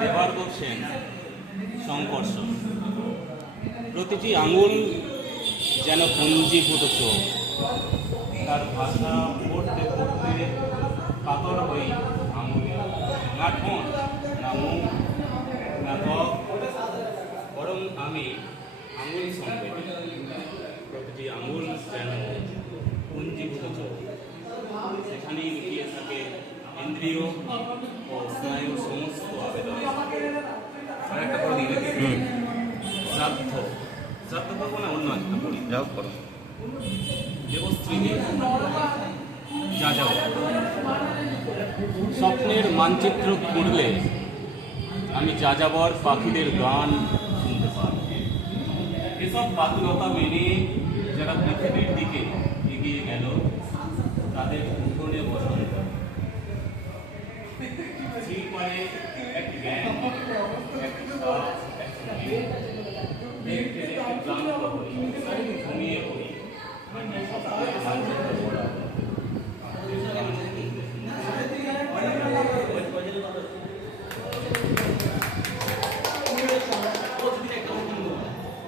দেবার্গ সেন সংকর্ষণ। প্রতিটি আঙুল যেন পঞ্জীভূত চোখ, তার ভাষা পড়তে পড়তে কাতর হই আঙুলে। না ঠোঁট, না মুখ, না ত্বক, বরং আমি আঙুল সঙ্গে। প্রতিটি আঙুল যেন পঞ্জীভূত চোখ, সেখানেই লুকিয়ে থাকে ইন্দ্রিয় ও স্নায়ুর সমস্ত আবেদন। আরেকটা করে দিলে শ্রাদ্ধ, শ্রাদ্ধ করবো না অন্য একটা করি, যাও করো। দেবশ্রীকে যাযাবর। স্বপ্নের মানচিত্র খুঁড়লে আমি যাযাবর পাখিদের গান শুনতে পাই। এসব বাতুলতা মেনে যারা পৃথিবীর দিকে এগিয়ে গেল, তাদের উঠোনে বসন্ত। শ্রী পারে এক জ্ঞান, এক সাপ, এক